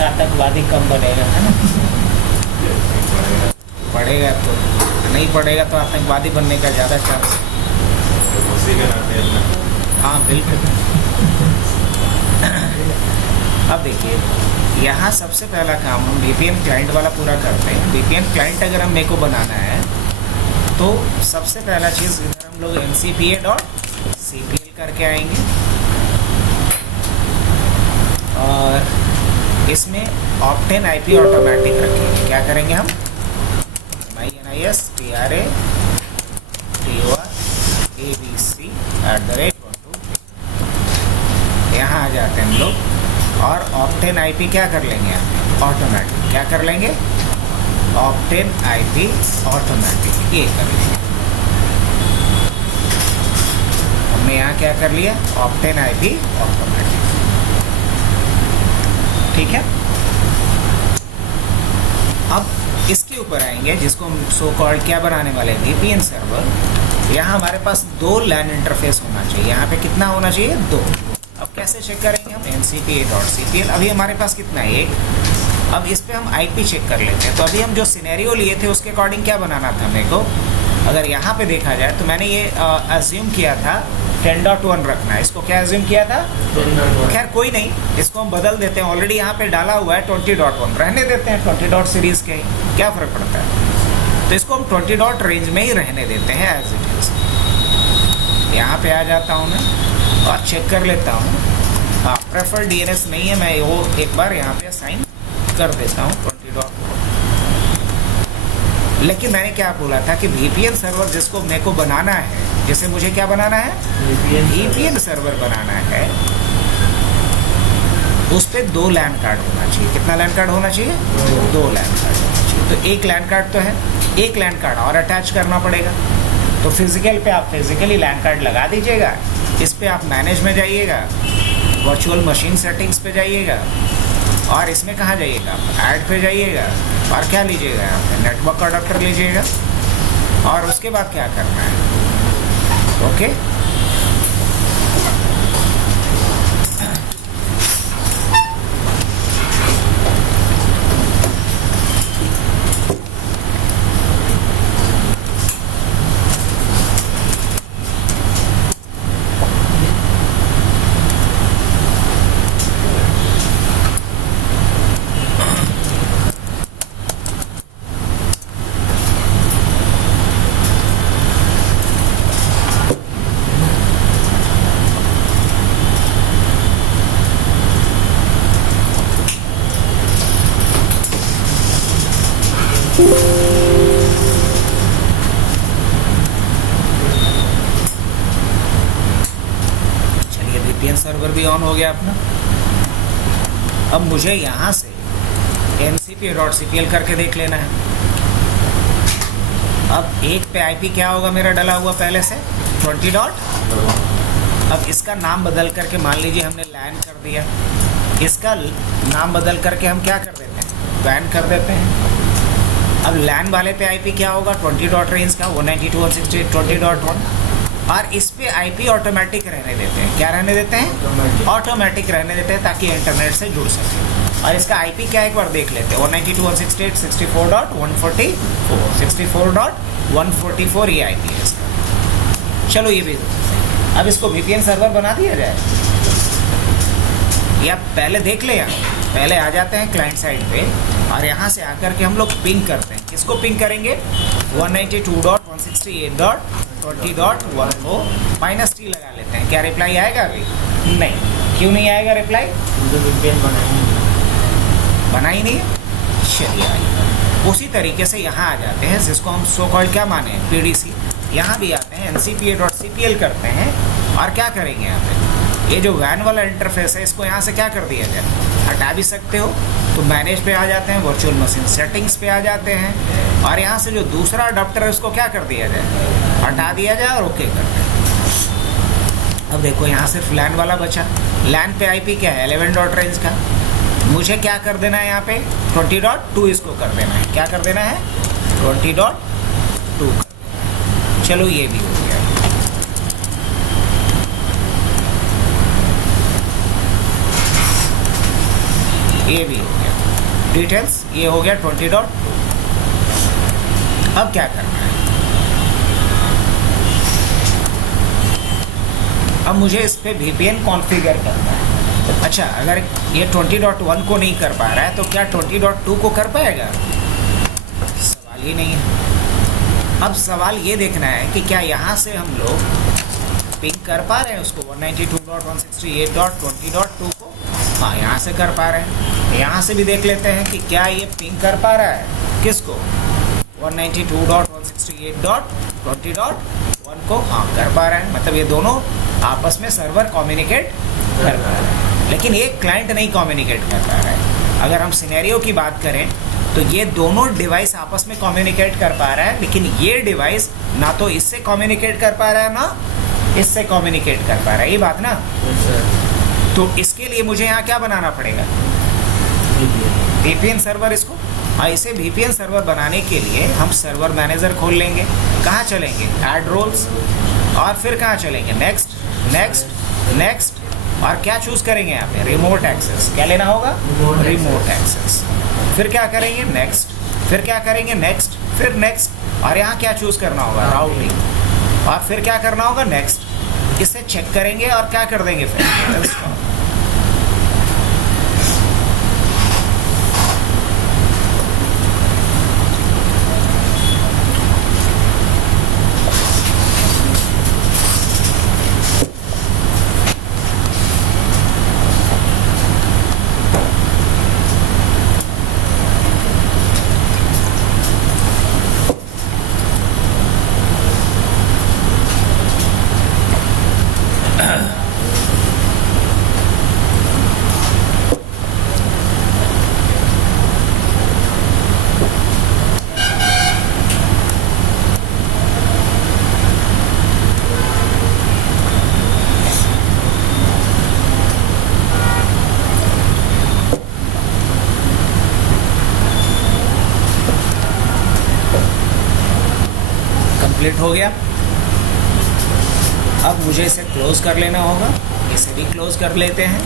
कुछ आतंकवादी कम बनेगा, है ना। पढ़ेगा तो नहीं, पढ़ेगा तो आतंकवादी बनने का ज़्यादा चांस। उसी के नाते अपना। हाँ बिल्कुल। अब देखिए, यहाँ सबसे पहला काम हम VPN क्लाइंट वाला पूरा करते हैं। VPN क्लाइंट अगर हम मेरे को बनाना है तो सबसे पहला चीज़ इधर हम लोग ncpa.cpl करके आएंगे और इसमें ऑप्टेन IP ऑटोमेटिक रखेंगे। क्या करेंगे हम, MISTRATORABC@12 यहाँ आ जाते हैं हम लोग और ऑप्टेन IP क्या कर लेंगे हम, ऑटोमेटिक। क्या कर लेंगे, ऑप्टेन IP ऑटोमेटिक, ये कर लेंगे। हमने यहाँ क्या कर लिया, ऑप्टेन IP ऑटोमेटिक, ठीक है। अब इसके ऊपर आएंगे जिसको हम सो कॉल्ड क्या बनाने वाले हैं, VPN सर्वर। यहाँ हमारे पास 2 LAN इंटरफेस होना चाहिए। यहाँ पे कितना होना चाहिए, 2। अब कैसे चेक करेंगे हम, ncpa.cpl। अभी हमारे पास कितना है, 1। अब इस पे हम IP चेक कर लेते हैं। तो अभी हम जो सिनेरियो लिए थे उसके अकॉर्डिंग क्या बनाना था मेरे को। अगर यहाँ पे देखा जाए तो मैंने ये अज्यूम किया था 10.1 रखना है। इसको क्या अज्यूम किया था, खैर कोई नहीं, इसको हम बदल देते हैं। ऑलरेडी यहाँ पे डाला हुआ है 20.1, रहने देते हैं 20 डॉट सीरीज़ के, क्या फ़र्क पड़ता है। तो इसको हम 20 डॉट रेंज में ही रहने देते हैं एज इट इज़। यहाँ पे आ जाता हूँ मैं और चेक कर लेता हूँ। हाँ, प्रेफर DNS नहीं है, मैं वो एक बार यहाँ पे असाइन कर देता हूँ 20.1। लेकिन मैंने क्या बोला था कि VPN सर्वर जिसको मेरे को बनाना है, जैसे मुझे क्या बनाना है, VPN सर्वर बनाना है, उस पर 2 LAN कार्ड होना चाहिए। कितना LAN कार्ड होना चाहिए, 2 LAN कार्ड होना चाहिए। तो 1 LAN कार्ड तो है, 1 LAN कार्ड और अटैच करना पड़ेगा। तो फिजिकल पे आप फिजिकली LAN कार्ड लगा दीजिएगा। इस पे आप मैनेज में जाइएगा, वर्चुअल मशीन सेटिंग्स पे जाइएगा और इसमें कहाँ जाइएगा, ऐड पे जाइएगा और क्या लीजिएगा, यहाँ पे नेटवर्क अडॉप्टर लीजिएगा और उसके बाद क्या करना है, ओके। चलिए, VPN सर्वर भी ऑन हो गया अपना। अब मुझे यहाँ से ncpa.cpl करके देख लेना है। अब एक पे IP क्या होगा मेरा डला हुआ पहले से 20 डॉट। अब इसका नाम बदल करके मान लीजिए हमने LAN कर दिया, इसका नाम बदल करके हम क्या कर देते हैं, WAN कर देते हैं। अब LAN वाले पे IP क्या होगा 20 डॉट रेंज का 192.168.20.1 और इस पे IP ऑटोमेटिक रहने देते हैं। क्या रहने देते हैं, ऑटोमेटिक रहने देते हैं ताकि इंटरनेट से जुड़ सके। और इसका IP क्या एक बार देख लेते हैं, 192.168.64.144 ये IP है इसका। चलो ये भी, अब इसको VPN सर्वर बना दिया जाए या पहले देख ले। यहाँ पहले आ जाते हैं क्लाइंट साइड पे और यहाँ से आकर के हम लोग पिंग करते हैं। किसको पिंग करेंगे, 192.168.20.14 -T लगा लेते हैं। क्या रिप्लाई आएगा अभी, नहीं। क्यों नहीं आएगा रिप्लाई, बना ही नहीं है। चलिए आइए, उसी तरीके से यहाँ आ जाते हैं जिसको हम सो कॉल्ड क्या माने, PDC। यहाँ भी आते हैं ncpa.cpl करते हैं और क्या करेंगे, यहाँ पे ये जो WAN वाला इंटरफेस है इसको यहाँ से क्या कर दिया जाए, हटा भी सकते हो। तो मैनेज पे आ जाते हैं, वर्चुअल मशीन सेटिंग्स पे आ जाते हैं और यहाँ से जो दूसरा अडॉप्टर है उसको क्या कर दिया जाए, हटा दिया जाए और ओके कर दें। अब देखो यहाँ सिर्फ LAN वाला बचा। LAN पे IP क्या है, 11 डॉट रेंज का। मुझे क्या कर देना है, यहाँ पे 20.2 इसको कर देना है। क्या कर देना है, 20.2। चलो ये भी हो गया। ये भी हो गया। डिटेल्स, ये हो गया 20.2। अब क्या करना है, अब मुझे इस पे VPN कॉन्फ़िगर करना है। अच्छा, अगर ये 20.1 को नहीं कर पा रहा है तो क्या 20.2 को कर पाएगा? सवाल ही नहीं है। अब सवाल ये देखना है कि क्या यहाँ से हम लोग पिंग कर पा रहे हैं उसको 192.168.20.2 को। हाँ, यहाँ से कर पा रहे हैं। यहाँ से भी देख लेते हैं कि क्या ये पिंग कर पा रहा है किसको, 192.168.20.1 को। हाँ, कर पा रहा है, मतलब ये दोनों आपस में सर्वर कम्युनिकेट कर पा रहे हैं, लेकिन एक क्लाइंट नहीं कम्युनिकेट कर पा रहा है। अगर हम सिनेरियो की बात करें तो ये दोनों डिवाइस आपस में कम्युनिकेट कर पा रहा है, लेकिन ये डिवाइस ना तो इससे कम्युनिकेट कर पा रहा है ना इससे कम्युनिकेट कर पा रहा है। ये बात ना, तो इसके लिए मुझे यहाँ क्या बनाना पड़ेगा, VPN सर्वर इसको। हाँ, इसे VPN सर्वर बनाने के लिए हम सर्वर मैनेजर खोल लेंगे। कहाँ चलेंगे, ऐड रोल्स, और फिर कहाँ चलेंगे, नेक्स्ट नेक्स्ट नेक्स्ट, और क्या चूज करेंगे यहाँ पे, रिमोट एक्सेस। क्या लेना होगा, रिमोट एक्सेस। फिर क्या करेंगे, नेक्स्ट, फिर क्या करेंगे, नेक्स्ट, फिर नेक्स्ट, और यहाँ क्या चूज करना होगा, राउटिंग, और फिर क्या करना होगा, नेक्स्ट। इसे चेक करेंगे और क्या कर देंगे फिर, कंप्लीट हो गया। अब मुझे इसे क्लोज कर लेना होगा, इसे भी क्लोज कर लेते हैं।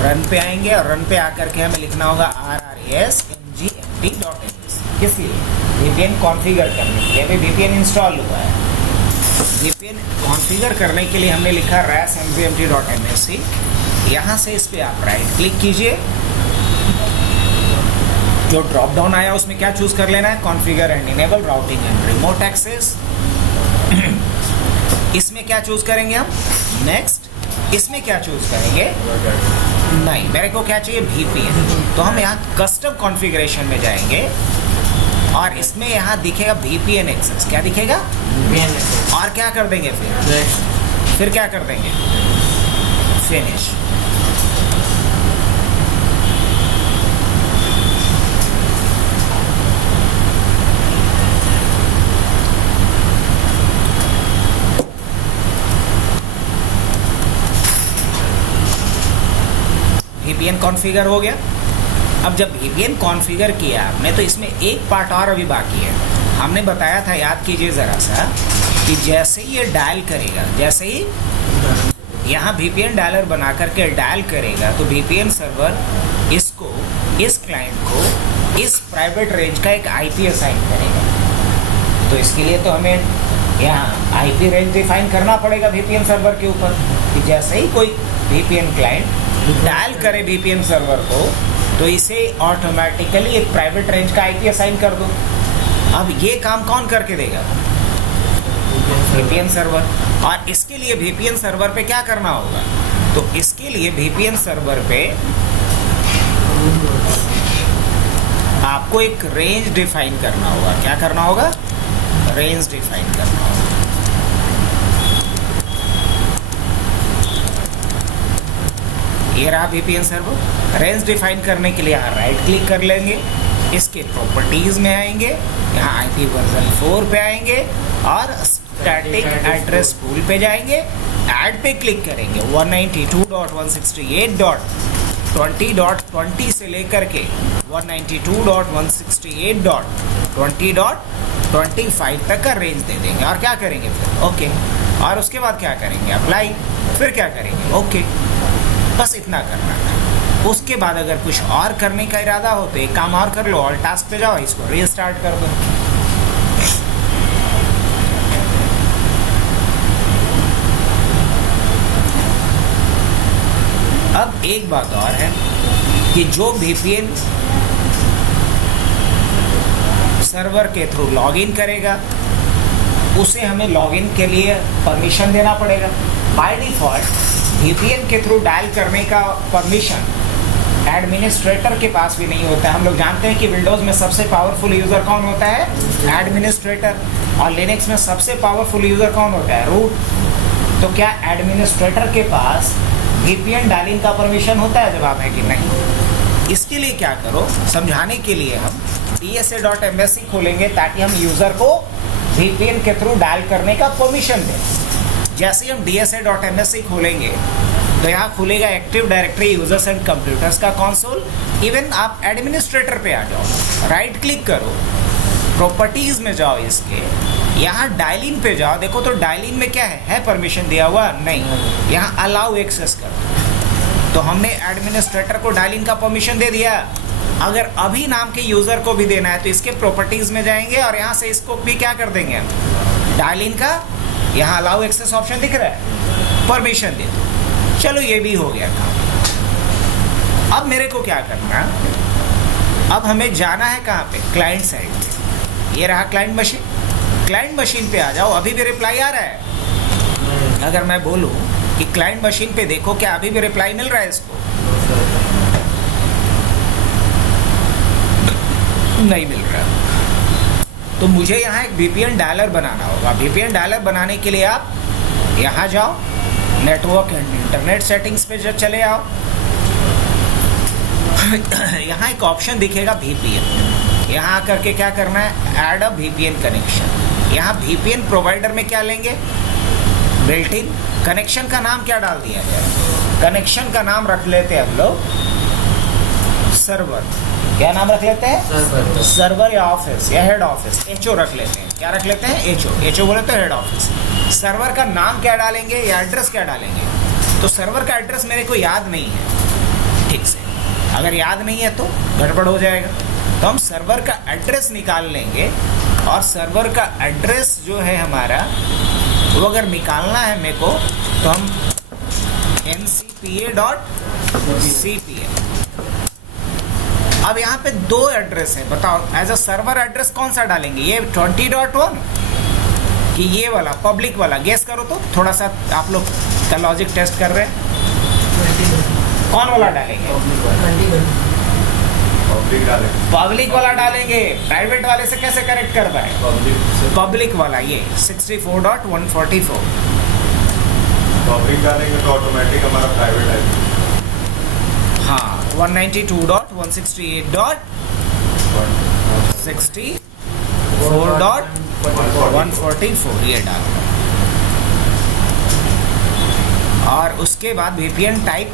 रन पे आएंगे और रन पे आकर के हमें लिखना होगा rrsmgmt.ms। किस लिए, VPN कॉन्फ़िगर करने के लिए। अभी VPN इंस्टॉल हुआ है, VPN कॉन्फ़िगर करने के लिए हमने लिखा rasmgmt.ms। यहाँ से इस पे आप राइट क्लिक कीजिए, जो ड्रॉप डाउन आया उसमें क्या चूज कर लेना है, configure and enable routing and remote access. इसमें क्या चूज करेंगे हम, नेक्स्ट। इसमें क्या चूज करेंगे, नहीं, मेरे को क्या चाहिए, VPN। तो हम यहाँ कस्टम कॉन्फ़िगरेशन में जाएंगे और इसमें यहाँ दिखेगा VPN एक्सेस। क्या दिखेगा, और क्या कर देंगे फिर क्या कर देंगे, फिनिश। VPN कॉन्फ़िगर हो गया। अब जब VPN कॉन्फ़िगर किया आपने तो इसमें एक पार्ट और अभी बाकी है। हमने बताया था, याद कीजिए ज़रा सा, कि जैसे ही ये डायल करेगा, जैसे ही यहाँ VPN डायलर बना करके डायल करेगा तो VPN सर्वर इसको, इस क्लाइंट को इस प्राइवेट रेंज का एक IP असाइन करेगा। तो इसके लिए तो हमें यहाँ IP रेंज डिफाइन करना पड़ेगा VPN सर्वर के ऊपर, कि जैसे ही कोई VPN क्लाइंट डायल करे VPN सर्वर को तो इसे ऑटोमेटिकली एक प्राइवेट रेंज का IP असाइन कर दो। अब ये काम कौन करके देगा, VPN सर्वर। और इसके लिए VPN सर्वर पे क्या करना होगा, तो इसके लिए VPN सर्वर पे आपको एक रेंज डिफाइन करना होगा। क्या करना होगा, रेंज डिफाइन करना होगा। ये रहा VPN सर्वर। रेंज डिफाइन करने के लिए यहाँ राइट क्लिक कर लेंगे, इसके प्रॉपर्टीज में आएंगे, यहाँ IP वर्जन 4 पे आएंगे और स्टैटिक एड्रेस पूल पे जाएंगे, ऐड पे क्लिक करेंगे। 192.168.20.20 से लेकर के 192.168.20.25 तक का रेंज दे देंगे और क्या करेंगे फिर, ओके। और उसके बाद क्या करेंगे, अप्लाई, फिर क्या करेंगे, ओके। बस इतना करना है। उसके बाद अगर कुछ और करने का इरादा हो तो एक काम और कर लो, ऑल टास्क पे जाओ, इसको रीस्टार्ट कर दो। अब एक बात और है कि जो VPN सर्वर के थ्रू लॉगिन करेगा उसे हमें लॉगिन के लिए परमिशन देना पड़ेगा। बाय डिफॉल्ट VPN के थ्रू डायल करने का परमिशन एडमिनिस्ट्रेटर के पास भी नहीं होता है। हम लोग जानते हैं कि विंडोज़ में सबसे पावरफुल यूज़र कौन होता है? एडमिनिस्ट्रेटर। और लिनक्स में सबसे पावरफुल यूज़र कौन होता है? रूट। तो क्या एडमिनिस्ट्रेटर के पास VPN डायलिंग का परमिशन होता है? जवाब है कि नहीं। इसके लिए क्या करो, समझाने के लिए हम dsa.msc खोलेंगे ताकि हम यूज़र को VPN के थ्रू डायल करने का परमिशन दें। जैसे ही हम dsa.msc खोलेंगे तो यहाँ खुलेगा active directory users and computers का कंसोल। इवन आप एडमिनिस्ट्रेटर पे आ जाओ, राइट क्लिक करो, प्रॉपर्टीज में जाओ, इसके यहाँ डायलिंग पे जाओ, देखो तो डायलिंग में क्या है परमिशन दिया हुआ? नहीं। यहाँ अलाउ एक्सेस करो, तो हमने एडमिनिस्ट्रेटर को डायलिंग का परमिशन दे दिया। अगर अभी नाम के यूजर को भी देना है तो इसके प्रॉपर्टीज में जाएंगे और यहाँ से इसको भी क्या कर देंगे, डायलिंग का यहाँ अलाउ एक्सेस ऑप्शन दिख रहा है, परमिशन दे दो। चलो ये भी हो गया काम। अब मेरे को क्या करना, अब हमें जाना है कहाँ पे? क्लाइंट साइड पे। ये रहा क्लाइंट मशीन, क्लाइंट मशीन पे आ जाओ। अभी भी रिप्लाई आ रहा है? अगर मैं बोलूँ कि क्लाइंट मशीन पे देखो, क्या अभी भी रिप्लाई मिल रहा है इसको? नहीं मिल रहा। तो मुझे यहाँ एक VPN डायलर बनाना होगा। VPN डायलर बनाने के लिए आप यहाँ जाओ, नेटवर्क एंड इंटरनेट सेटिंग्स पे जो चले आओ, यहाँ एक ऑप्शन दिखेगा VPN। यहाँ आकर के क्या करना है? ऐड अ VPN कनेक्शन। यहाँ VPN प्रोवाइडर में क्या लेंगे? Built in. कनेक्शन का नाम क्या डाल दिया जाए? कनेक्शन का नाम रख लेते हैं हम लोग सर्वर। क्या नाम रख लेते हैं? सर्वर या ऑफिस या हेड ऑफिस, HO रख लेते हैं। क्या रख लेते हैं? HO बोले तो हेड ऑफिस। सर्वर का नाम क्या डालेंगे या एड्रेस क्या डालेंगे? तो सर्वर का एड्रेस मेरे को याद नहीं है ठीक से, अगर याद नहीं है तो गड़बड़ हो जाएगा। तो हम सर्वर का एड्रेस निकाल लेंगे, और सर्वर का एड्रेस जो है हमारा, वो अगर निकालना है मेरे को तो हम ncpa.cpa। अब यहाँ पे दो एड्रेस है, बताओ एज अ सर्वर एड्रेस कौन सा डालेंगे? ये 20.1 कि ये वाला पब्लिक वाला? गेस करो तो, थोड़ा सा आप लोग का लॉजिक टेस्ट कर रहे हैं। कौन वाला डालेंगे? पब्लिक वाला डालेंगे। प्राइवेट वाले से कैसे कनेक्ट कर पाए? पब्लिक वाला, ये 64.144। पब्लिक डालेंगे तो ऑटोमेटिक हमारा प्राइवेट है। हाँ, 192.168.64.144 ये डालो। और उसके बाद VPN टाइप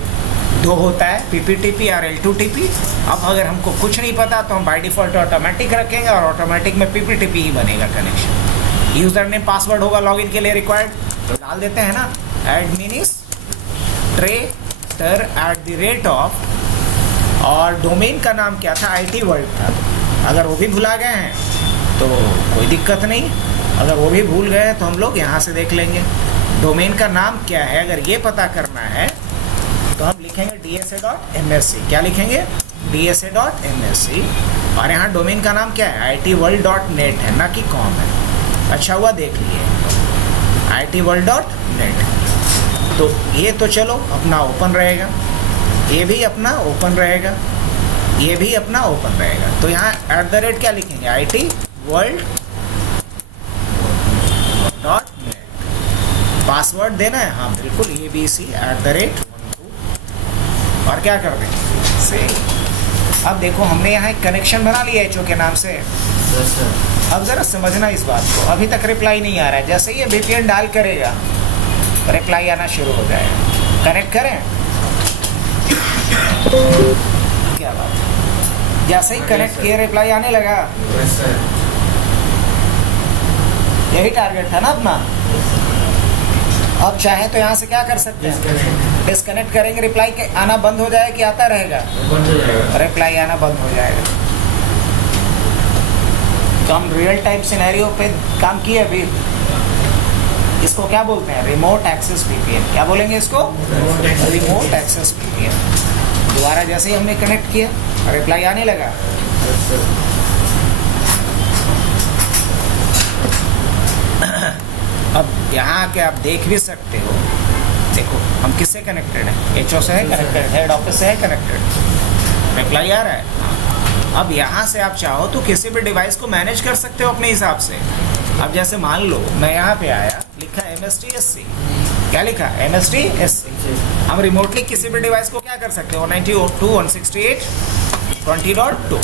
दो होता है, PPTP और L2TP। अब अगर हमको कुछ नहीं पता तो हम बाय डिफॉल्ट ऑटोमेटिक रखेंगे, और ऑटोमेटिक में PPTP ही बनेगा कनेक्शन। यूजर नेम पासवर्ड होगा लॉगिन के लिए रिक्वायर्ड, तो डाल देते हैं ना, administrator@, और डोमेन का नाम क्या था? IT वर्ल्ड था। अगर वो भी भुला गए हैं तो कोई दिक्कत नहीं, अगर वो भी भूल गए तो हम लोग यहाँ से देख लेंगे डोमेन का नाम क्या है। अगर ये पता करना है तो हम लिखेंगे dsa.msc। क्या लिखेंगे? dsa.msc। और यहाँ डोमेन का नाम क्या है? itworld.net है, ना कि कॉम है। अच्छा हुआ देख लिए, itworld.net। तो ये तो चलो अपना ओपन रहेगा, ये भी अपना ओपन रहेगा, ये भी अपना ओपन रहेगा। तो यहाँ @ क्या लिखेंगे? itworld.net। पासवर्ड देना है, हाँ बिल्कुल, ABC@12। और क्या कर दें से। अब देखो हमने यहाँ एक कनेक्शन बना लिया HO के नाम से। अब ज़रा समझना इस बात को, अभी तक रिप्लाई नहीं आ रहा है। जैसे ही ये VPN डायल करेगा रिप्लाई आना शुरू हो जाएगा। कनेक्ट करें, क्या बात है, जैसे ही कनेक्ट किया रिप्लाई आने लगा। यही टारगेट था ना अपना। अब चाहे तो यहाँ से क्या कर सकते हैं? डिस्कनेक्ट करेंगे रिप्लाई आना बंद हो जाएगा कि आता रहेगा? बंद हो जाएगा। रिप्लाई आना बंद हो जाएगा। तो हम रियल टाइम सिनेरियो पे काम किए अभी। इसको क्या बोलते हैं? Remote access VPN. क्या बोलेंगे इसको? Remote access VPN. दोबारा जैसे ही हमने कनेक्ट किया रिप्लाई आने लगा। अब यहाँ आके आप देख भी सकते हो, देखो हम किससे कनेक्टेड हैं? एचओ से है कनेक्टेड, हेड ऑफिस से है कनेक्टेड, रिप्लाई आ रहा है। अब यहाँ से आप चाहो तो किसी भी डिवाइस को मैनेज कर सकते हो अपने हिसाब से। अब जैसे मान लो मैं यहाँ पे आया, लिखा MSTSC, क्या लिखा? MSTSC। हम रिमोटली किसी भी डिवाइस को क्या कर सकते हो? 192.168.20.2।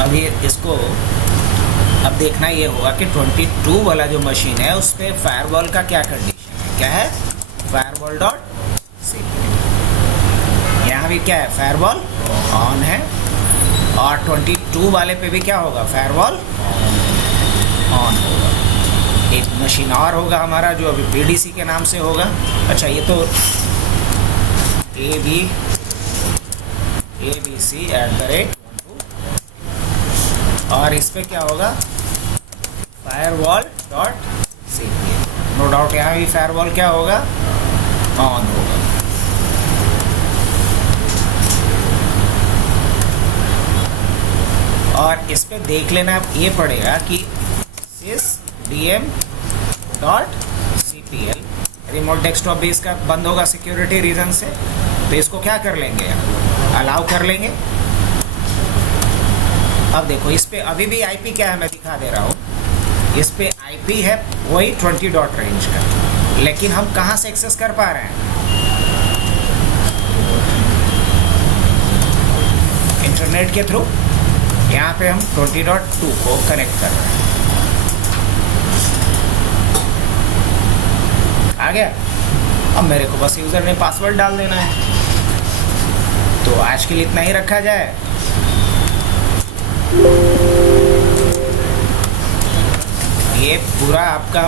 अभी इसको अब देखना ये होगा कि 22 वाला जो मशीन है उस पर फायरवॉल का क्या कंडीशन है? क्या है? Firewall dot C. यहाँ भी क्या है? फायरवॉल ऑन है। और 22 वाले पे भी क्या होगा? फायरवॉल ऑन होगा। एक मशीन और होगा हमारा जो अभी PDC के नाम से होगा। अच्छा, ये तो ABC@12 और इस पे क्या होगा? Firewall dot C. No doubt यहाँ भी फायरवॉल क्या होगा? ऑन होगा। और इस पे देख लेना ये पड़ेगा कि sysdm dot cpl। Remote desktop भी इसका बंद होगा सिक्योरिटी रीजन से, तो इसको क्या कर लेंगे? अलाउ कर लेंगे। अब देखो इस पे अभी भी IP क्या है मैं दिखा दे रहा हूँ। इस पे IP है वही 20 डॉट रेंज का, लेकिन हम कहाँ से एक्सेस कर पा रहे हैं? इंटरनेट के थ्रू। यहाँ पे हम 20.2 को कनेक्ट कर रहे हैं। आ गया। अब मेरे को बस यूज़र ने पासवर्ड डाल देना है। तो आज के लिए इतना ही रखा जाए। ये पूरा आपका